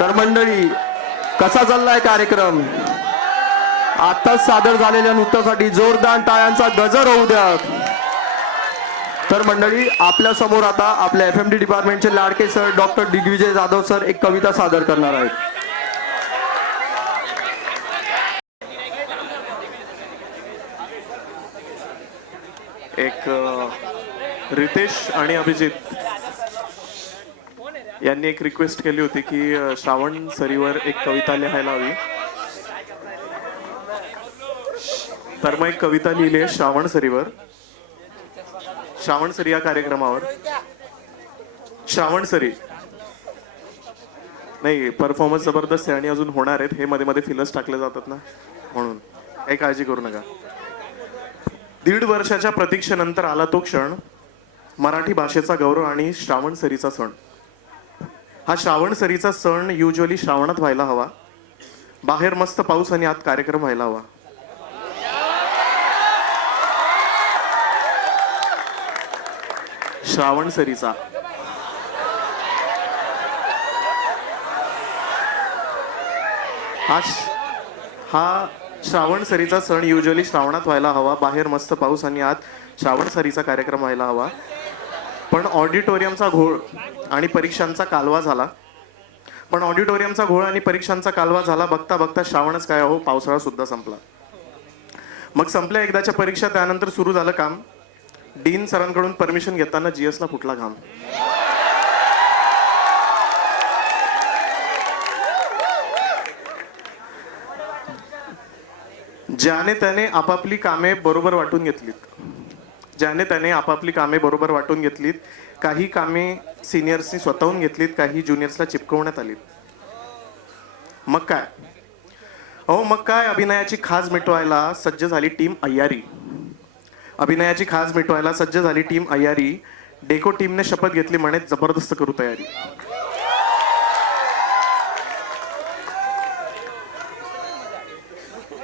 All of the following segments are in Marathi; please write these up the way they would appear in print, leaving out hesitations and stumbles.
तर मंडळी, कसा चाललाय कार्यक्रम? आताच सादर झालेल्या नृत्यासाठी जोरदार टाळ्यांचा गजर होऊ द्या. तर मंडळी, आपल्या समोर आता आपल्या FMD डिपार्टमेंटचे लाडके sir doctor Digvijay Jadhav sir एक कविता सादर करणार आहेत. रितेश आणि अभिजित यांनी एक रिक्वेस्ट केली होती की श्रावण सरीवर एक कविता लिहायला हवी. तर मग एक कविता लिहिली आहे श्रावण सरीवर. श्रावण सरी या कार्यक्रमावर श्रावण सरी नाही, परफॉर्मन्स जबरदस्त आहे आणि अजून होणार आहेत. हे मध्ये मध्ये फिलर्स टाकले जातात ना, म्हणून काही काळजी करू नका. 1.5 वर्षाच्या प्रतीक्षेनंतर आला तो क्षण, मराठी भाषेचा गौरव आणि श्रावण सरीचा सण. हा श्रावण सरीचा सण युजली श्रावणात व्हायला हवा. बाहेर मस्त पाऊस आणि आत कार्यक्रम व्हायला हवा. श्रावण सरीचा हा श्रावण सरीचा सण युजली श्रावणात व्हायला हवा. बाहेर मस्त पाऊस आणि आत श्रावण सरीचा कार्यक्रम व्हायला हवा. पण ऑडिटोरियमचा घोळ आणि परीक्षांचा कालवा झाला. बघता बघता श्रावणच काय हो, पावसाळा सुद्धा संपला. मग संपल्या एकदाच्या परीक्षा, त्यानंतर सुरू झालं काम. डीन सरांकडून परमिशन घेताना GS ला फुटला घाम. ज्याने त्याने आपापली कामे बरोबर वाटून घेतलीत. काही कामे सिनियर्सनी स्वतःहून घेतलीत, काही ज्युनियर्सला चिपकवण्यात आलीत. मग काय अभिनयाची खाज मिटवायला सज्ज झाली टीम अय्यारी. डेको टीमने शपथ घेतली म्हणे जबरदस्त करू तयारी.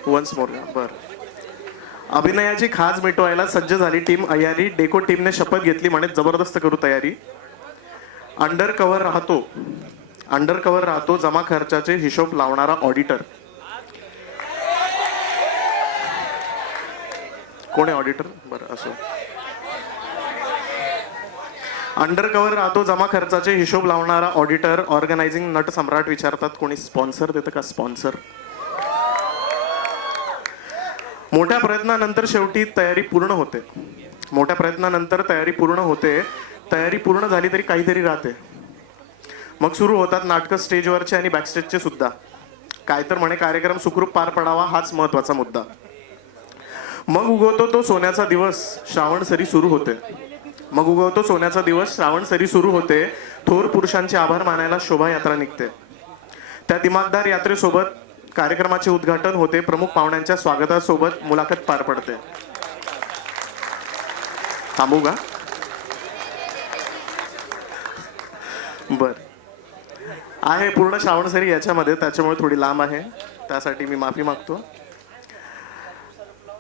Once more. अभिनयाची खाज मिटवायला सज्ज झाली टीम अय्यारी. डेको टीमने शपथ घेतली म्हणे जबरदस्त करू तयारी. अंडर कव्हर राहतो जमा खर्चाचे हिशोब लावणारा ऑडिटर. कोण आहे ऑडिटर? बरं, असो. अंडर कव्हर राहतो जमा खर्चाचे हिशोब लावणारा ऑडिटर. ऑर्गनायझिंग नट सम्राट विचारतात कोणी स्पॉन्सर देतं का? स्पॉन्सर. मोठ्या प्रयत्नानंतर शेवटी तयारी पूर्ण होते. तयारी पूर्ण झाली तरी काहीतरी राहते. मग सुरू होतात नाटकं स्टेजवरचे आणि बॅकस्टेजचे सुद्धा. काय तर म्हणे कार्यक्रम सुखरूप पार पडावा हाच महत्वाचा मुद्दा. मग उगवतो तो सोन्याचा दिवस, श्रावण सरी सुरू होते. थोर पुरुषांचे आभार मानायला शोभायात्रा निघते. त्या दिमागदार यात्रेसोबत कार्यक्रमाचे उद्घाटन होते. प्रमुख पाहुण्यांच्या स्वागतासोबत मुलाखत पार पडते. थांबू का? बर आहे पूर्ण श्रावण सरी याच्यामध्ये, त्याच्यामुळे थोडी लांब आहे, त्यासाठी मी माफी मागतो.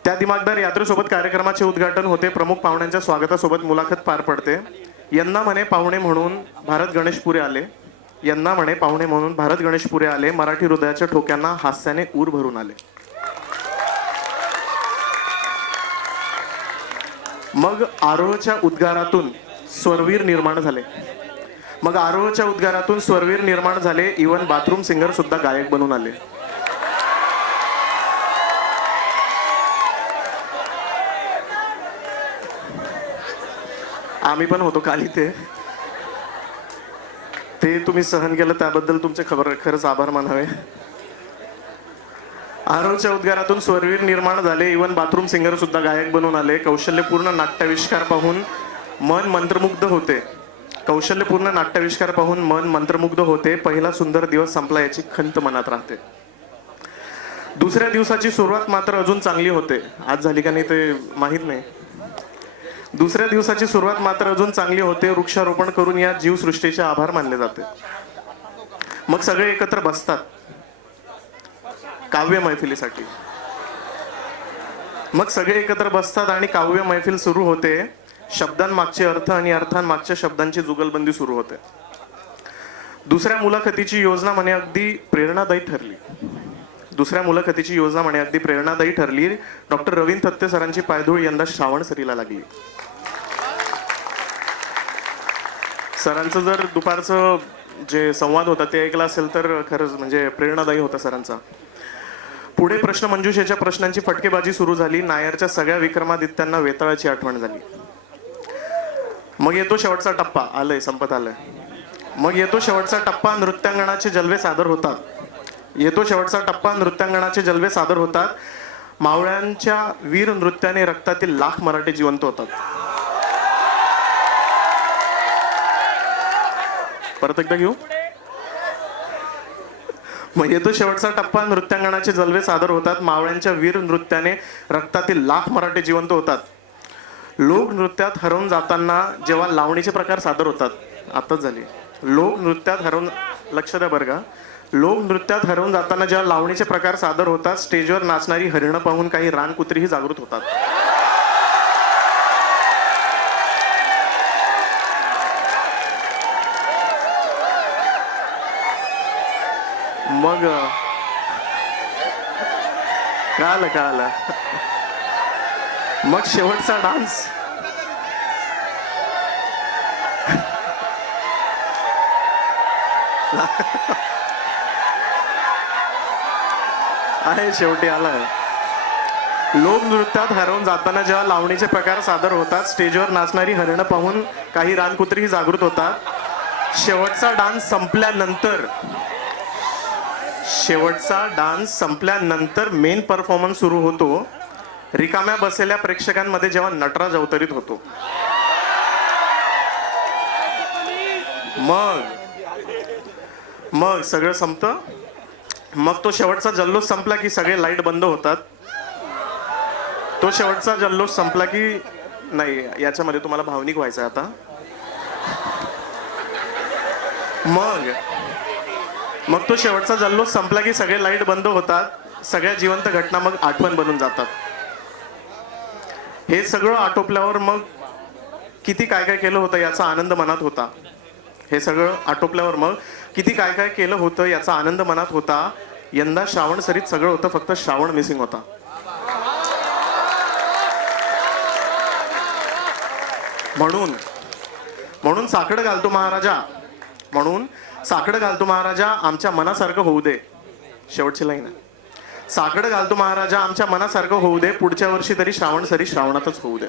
त्या दिमागदार यात्रेसोबत कार्यक्रमाचे उद्घाटन होते. प्रमुख पाहुण्यांच्या स्वागतासोबत मुलाखत पार पडते. यांना म्हणे पाहुणे म्हणून भारत गणेश पुरे आले. मराठी हृदयाच्या ठोक्यांना हास्याने ऊर भरून आले. मग आरोहच्या उद्गारातून स्वरवीर निर्माण झाले. इवन बाथरूम सिंगर सुद्धा गायक बनून आले. आम्ही पण होतो काल इथे. ते तुम्ही सहन केलं त्याबद्दल तुमचे खरंच आभार मानावे. आरोच्या उद्गारातून स्वरवीर निर्माण झाले. इवन बाथरूम सिंगर सुद्धा गायक बनून आले. कौशल्यपूर्ण नाट्याविष्कार पाहून मन मंत्रमुग्ध होते. पहिला सुंदर दिवस संपला याची खंत मनात राहते. दुसऱ्या दिवसाची सुरुवात मात्र अजून चांगली होते. आज झाली का नाही ते माहित नाही. दुसऱ्या दिवसाची सुरुवात मात्र अजून चांगली होते. वृक्षारोपण करून या जीवसृष्टीचे आभार मानले जाते. मग सगळे एकत्र बसतात काव्य मैफिलीसाठी. आणि काव्य मैफिल सुरू होते. शब्दांमागचे अर्थ आणि अर्थांमागच्या शब्दांची जुगलबंदी सुरू होते. दुसऱ्या मुलाखतीची योजना म्हणे अगदी प्रेरणादायी ठरली. दुसऱ्या मुलाखतीची योजना म्हणे अगदी प्रेरणादायी ठरली. डॉक्टर रवींद्र थत्ते सरांची पायधूळ यंदा श्रावण सरीला लागली. सरांचं जर दुपारचं जे संवाद होता ते ऐकलं असेल तर खरंच म्हणजे प्रेरणादायी होता सरांचा. पुढे प्रश्न मंजुषेच्या प्रश्नांची फटकेबाजी सुरू झाली. नायरच्या सगळ्या विक्रमादित्यांना वेताळाची आठवण झाली. मग येतो शेवटचा टप्पा. आलंय, संपत आलंय. मग येतो शेवटचा टप्पा. नृत्यांगणाचे जलवे सादर होतात. येतो शेवटचा टप्पा. नृत्यांगणाचे जलवे सादर होतात. मावळ्यांच्या वीर नृत्याने रक्तातील लाख मराठे जिवंत होतात. परत एकदा घेऊ. मग येतो शेवटचा टप्पा. नृत्यांगणाचे जलवे सादर होतात. मावळ्यांच्या वीर नृत्याने रक्तातील लाख मराठे जिवंत होतात. लोकनृत्यात हरवून जाताना जेव्हा लावणीचे प्रकार सादर होतात, आताच झाली. लोकनृत्यात हरवून, लक्ष द्या बरं का, लोकनृत्यात हरवून जाताना जेव्हा लावणीचे प्रकार सादर होतात, स्टेजवर नाचणारी हरिणं पाहून काही रानकुत्रीही जागृत होतात. मग कळालं. मग शेवटचा डान्स. आहे, शेवटी आलाय. लोकनृत्यात हरवून जाताना जेव्हा लावणीचे प्रकार सादर होतात, स्टेजवर नाचणारी हरिणं पाहून काही रानकुत्रीही जागृत होतात. शेवटचा डान्स संपल्यानंतर मेन परफॉर्मन्स सुरू होतो. रिकाम्या बसलेल्या प्रेक्षकांमध्ये जेव्हा नटराज अवतरित होतो. मग सगळं संपतं. मग तो शेवटचा जल्लोष संपला की सगळे लाईट बंद होतात. तो शेवटचा जल्लोष संपला की, नाही याच्यामध्ये तुम्हाला भावनिक व्हायचं आता. मग तो शेवटचा जल्लोष संपला की सगळे लाईट बंद होतात. सगळ्या जिवंत घटना मग आठवण बनून जातात. हे सगळं आटोपल्यावर मग किती काय काय केलं होतं याचा आनंद मनात होता. हे सगळं आटोपल्यावर मग किती काय काय केलं होतं याचा आनंद मनात होता. यंदा श्रावण सरीत सगळं होतं, फक्त श्रावण मिसिंग होता. म्हणून साकडं घालतो महाराजा. म्हणून साकडं घालतो महाराजा, आमच्या मनासारखं होऊ दे. शेवटची लाईन आहे. साकडं घालतो महाराजा, आमच्या मनासारखं होऊ दे. पुढच्या वर्षी तरी श्रावण सरी श्रावणातच होऊ दे.